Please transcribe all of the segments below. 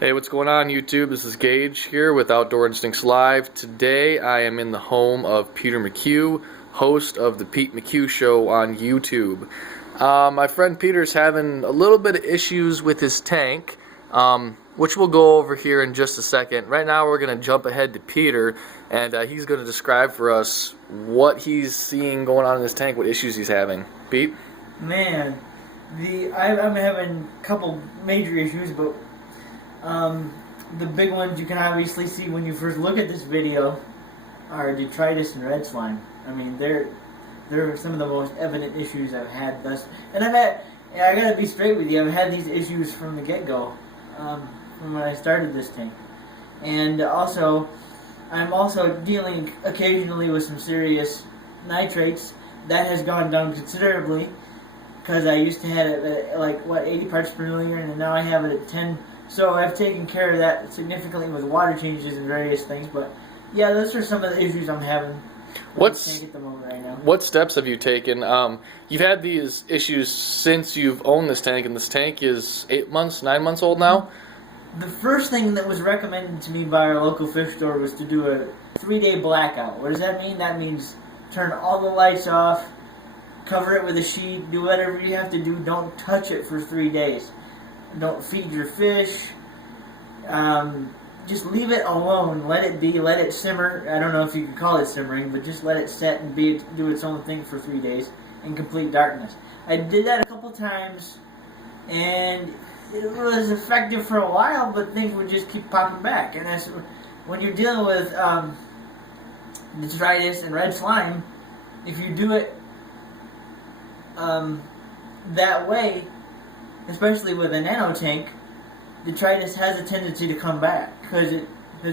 Hey, what's going on YouTube? This is Gage here with Outdoor Instincts Live. Today I am in the home of Peter McHugh, host of the Pete McHugh Show on YouTube. My friend Peter's having a little bit of issues with his tank, which we'll go over here in just a second. Right now we're going to jump ahead to Peter, and he's going to describe for us what he's seeing going on in his tank, what issues he's having. Pete? Man, I'm having a couple major issues, but the big ones you can obviously see when you first look at this video are detritus and red slime. I mean, they're some of the most evident issues I've had thus. And I gotta be straight with you. I've had these issues from the get-go, from when I started this tank. And also, I'm also dealing occasionally with some serious nitrates. That has gone down considerably, because I used to have it at, like, 80 parts per million, and now I have it at 10. So I've taken care of that significantly with water changes and various things. But yeah, those are some of the issues I'm having. What steps have you taken? You've had these issues since you've owned this tank, and this tank is 8 months, 9 months old now? The first thing that was recommended to me by our local fish store was to do a 3-day blackout. What does that mean? That means turn all the lights off, cover it with a sheet, do whatever you have to do. Don't touch it for 3 days. Don't feed your fish. Just leave it alone. Let it be. Let it simmer. I don't know if you can call it simmering, but just let it set and do its own thing for 3 days in complete darkness. I did that a couple times, and it was effective for a while, but things would just keep popping back. And that's when you're dealing with detritus and red slime. If you do it that way, especially with a nano tank, detritus has a tendency to come back because it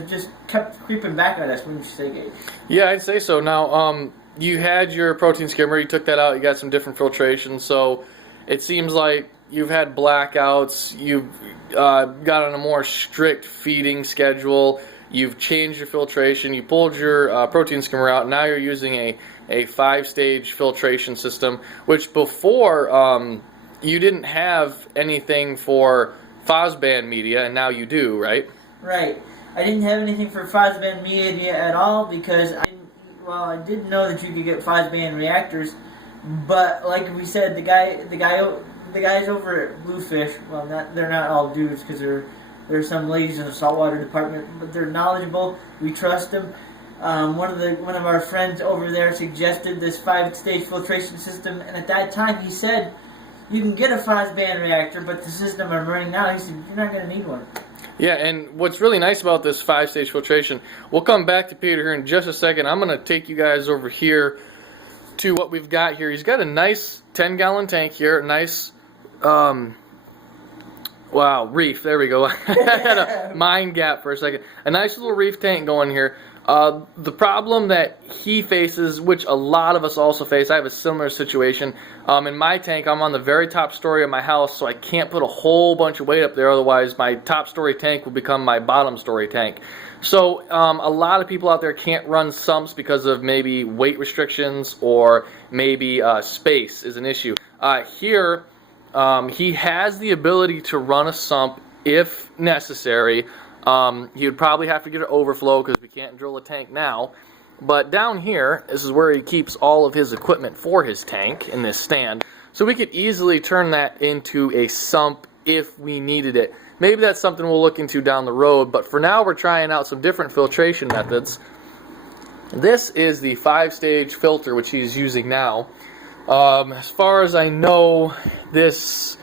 just kept creeping back at us, wouldn't you say, Gage? Yeah, I'd say so. Now, you had your protein skimmer, you took that out, you got some different filtration, so it seems like you've had blackouts, you've got on a more strict feeding schedule, you've changed your filtration, you pulled your protein skimmer out, now you're using a 5-stage filtration system, which before you didn't have anything for phosband media, and now you do, right? Right. I didn't have anything for phosband media at all because I didn't know that you could get phosband reactors, but like we said, the guys over at Bluefish, well, they're not all dudes because there's some ladies in the saltwater department, but they're knowledgeable. We trust them. One of our friends over there suggested this 5-stage filtration system, and at that time he said, you can get a phosband reactor, but the system I'm running now, he said, you're not going to need one. Yeah, and what's really nice about this 5-stage filtration, we'll come back to Peter here in just a second. I'm going to take you guys over here to what we've got here. He's got a nice 10-gallon tank here, a nice, wow, reef. There we go. I had a mind gap for a second. A nice little reef tank going here. The problem that he faces, which a lot of us also face, I have a similar situation. In my tank, I'm on the very top story of my house, so I can't put a whole bunch of weight up there, otherwise my top story tank will become my bottom story tank. So a lot of people out there can't run sumps because of maybe weight restrictions or maybe space is an issue. Here, he has the ability to run a sump if necessary. He would probably have to get an overflow because we can't drill a tank now. But down here, this is where he keeps all of his equipment for his tank in this stand. So we could easily turn that into a sump if we needed it. Maybe that's something we'll look into down the road, but for now we're trying out some different filtration methods. This is the 5-stage filter which he's using now. As far as I know, this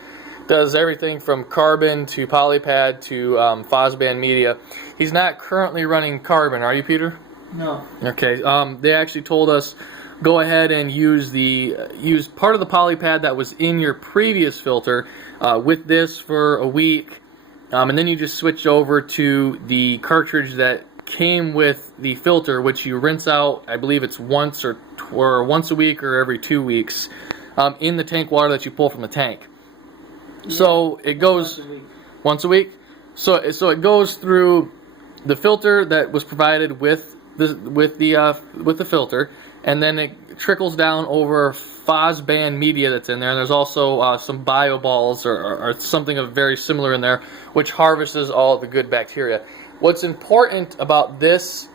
does everything from carbon to polypad to phosband media. He's not currently running carbon, are you, Peter? No. Okay. They actually told us go ahead and use part of the polypad that was in your previous filter with this for a week, and then you just switch over to the cartridge that came with the filter, which you rinse out. I believe it's once a week or every 2 weeks in the tank water that you pull from the tank. Yeah, so it goes once a week. So it goes through the filter that was provided with with the filter, and then it trickles down over phosban media that's in there. And there's also some bioballs or something of very similar in there, which harvests all the good bacteria. What's important about this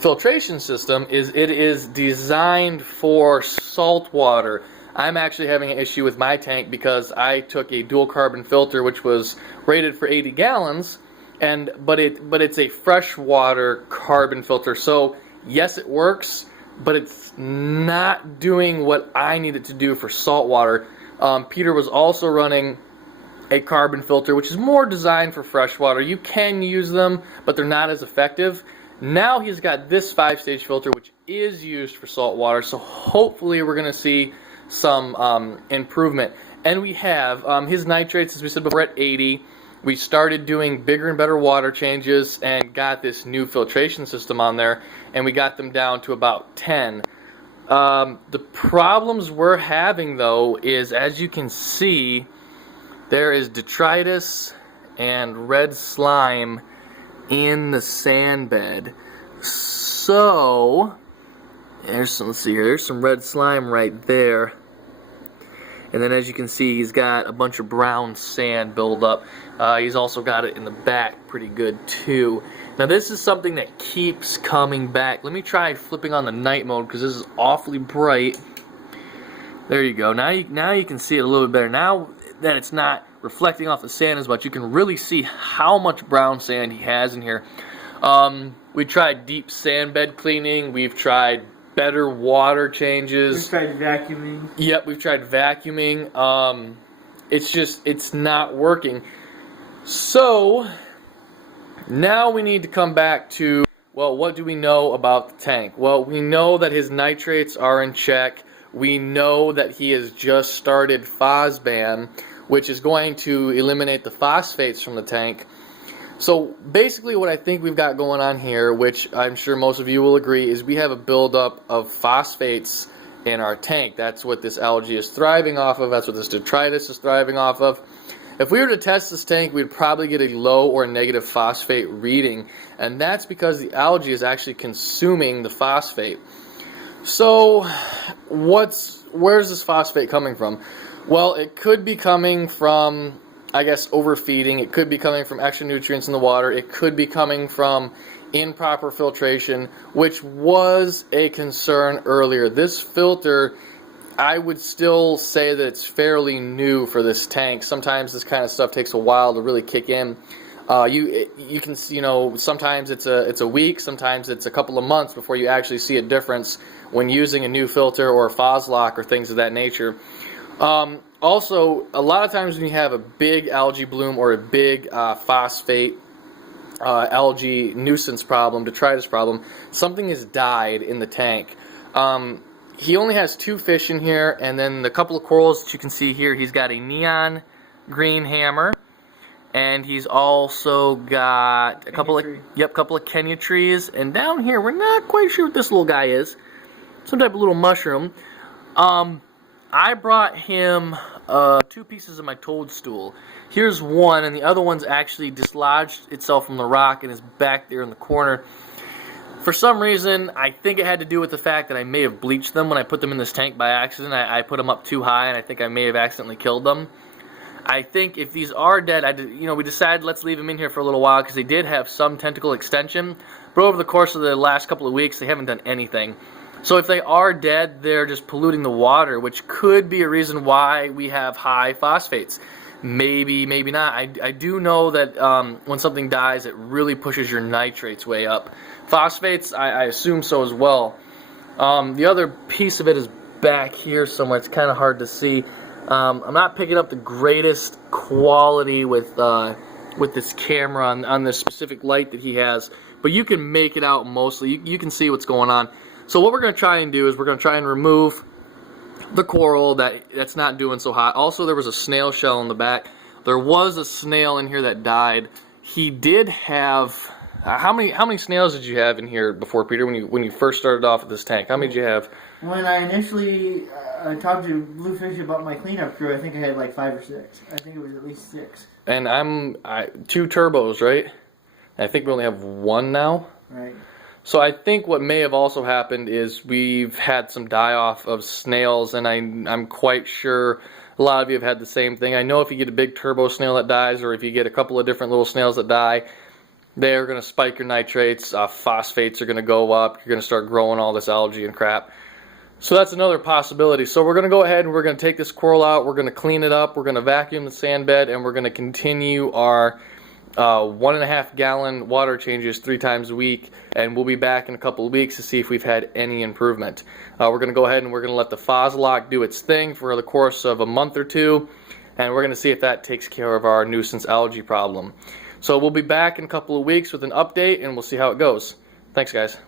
filtration system is it is designed for salt water. I'm actually having an issue with my tank because I took a dual carbon filter which was rated for 80 gallons, but it's a freshwater carbon filter. So yes, it works, but it's not doing what I need it to do for salt water. Peter was also running a carbon filter which is more designed for freshwater. You can use them, but they're not as effective. Now he's got this 5-stage filter which is used for salt water, so hopefully we're going to see some improvement. And we have his nitrates, as we said before, at 80. We started doing bigger and better water changes and got this new filtration system on there, and we got them down to about 10. The problems we're having though is, as you can see, there is detritus and red slime in the sand bed. So let's see here, there's some red slime right there. And then as you can see, he's got a bunch of brown sand build up. He's also got it in the back pretty good too. Now this is something that keeps coming back. Let me try flipping on the night mode because this is awfully bright. There you go. Now you can see it a little bit better. Now that it's not reflecting off the sand as much, you can really see how much brown sand he has in here. We tried deep sand bed cleaning. We've tried better water changes. We've tried vacuuming. Yep, we've tried vacuuming. It's not working. So now we need to come back to, well, what do we know about the tank? Well, we know that his nitrates are in check. We know that he has just started phosban, which is going to eliminate the phosphates from the tank. So basically what I think we've got going on here, which I'm sure most of you will agree, is we have a buildup of phosphates in our tank. That's what this algae is thriving off of. That's what this detritus is thriving off of. If we were to test this tank, we'd probably get a low or negative phosphate reading, and that's because the algae is actually consuming the phosphate. So where's this phosphate coming from? Well, it could be coming from, I guess, overfeeding. It could be coming from extra nutrients in the water. It could be coming from improper filtration, which was a concern earlier. This filter, I would still say that it's fairly new for this tank. Sometimes this kind of stuff takes a while to really kick in. You can see, sometimes it's a week, sometimes it's a couple of months before you actually see a difference when using a new filter or a Phoslock or things of that nature. Also, a lot of times when you have a big algae bloom or a big phosphate algae nuisance problem, detritus problem, something has died in the tank. He only has 2 fish in here, and then the couple of corals that you can see here, he's got a neon green hammer, and he's also got a couple of Kenya trees, and down here we're not quite sure what this little guy is, some type of little mushroom. I brought him 2 pieces of my toadstool. Here's one, and the other one's actually dislodged itself from the rock and is back there in the corner. For some reason, I think it had to do with the fact that I may have bleached them when I put them in this tank by accident. I put them up too high, and I think I may have accidentally killed them. I think if these are dead, we decided let's leave them in here for a little while because they did have some tentacle extension, but over the course of the last couple of weeks, they haven't done anything. So if they are dead, they're just polluting the water, which could be a reason why we have high phosphates. Maybe, maybe not. I do know that when something dies, it really pushes your nitrates way up. Phosphates, I assume so as well. The other piece of it is back here somewhere. It's kind of hard to see. I'm not picking up the greatest quality with this camera on this specific light that he has, but you can make it out mostly. You can see what's going on. So what we're going to try and do is we're going to try and remove the coral that's not doing so hot. Also, there was a snail shell in the back. There was a snail in here that died. He did have how many snails did you have in here before, Peter, when you first started off with this tank? How many did you have? When I initially talked to Bluefish about my cleanup crew, I think I had like 5 or 6. I think it was at least 6. And 2 turbos, right? I think we only have 1 now. Right. So I think what may have also happened is we've had some die-off of snails, and I'm quite sure a lot of you have had the same thing. I know if you get a big turbo snail that dies, or if you get a couple of different little snails that die, they're going to spike your nitrates, phosphates are going to go up, you're going to start growing all this algae and crap. So that's another possibility. So we're going to go ahead and we're going to take this coral out, we're going to clean it up, we're going to vacuum the sand bed, and we're going to continue our 1.5 gallon water changes 3 times a week, and we'll be back in a couple of weeks to see if we've had any improvement. We're going to go ahead and we're going to let the Foslock do its thing for the course of a month or two, and we're going to see if that takes care of our nuisance algae problem. So we'll be back in a couple of weeks with an update, and we'll see how it goes. Thanks, guys.